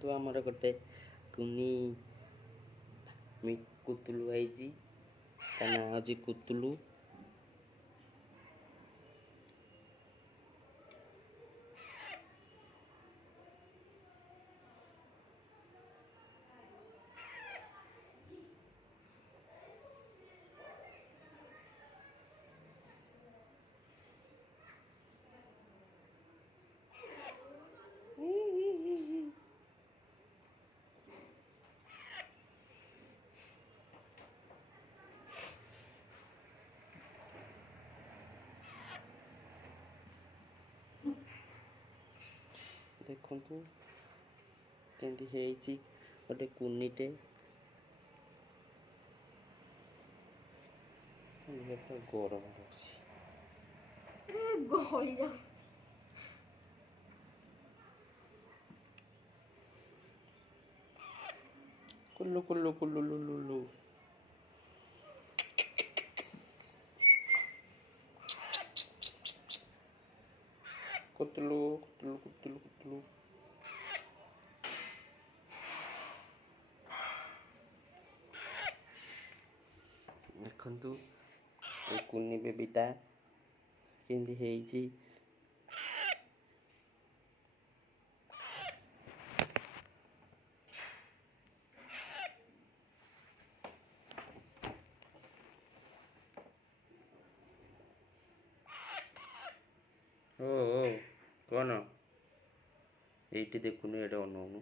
देखु आमर गोटे कुनी कुतुलू आई ता ना आज कुतुलू। देखु केमती गोटे कुनीटे गरम गली जा कुल्लू कुल्लू कुल्लू लुलू लू कुतलू कुतलू कुतलू कुतलू। देखु कुनी बेबीटा केमती है। ओ कौन ये देखुन ये अनौनु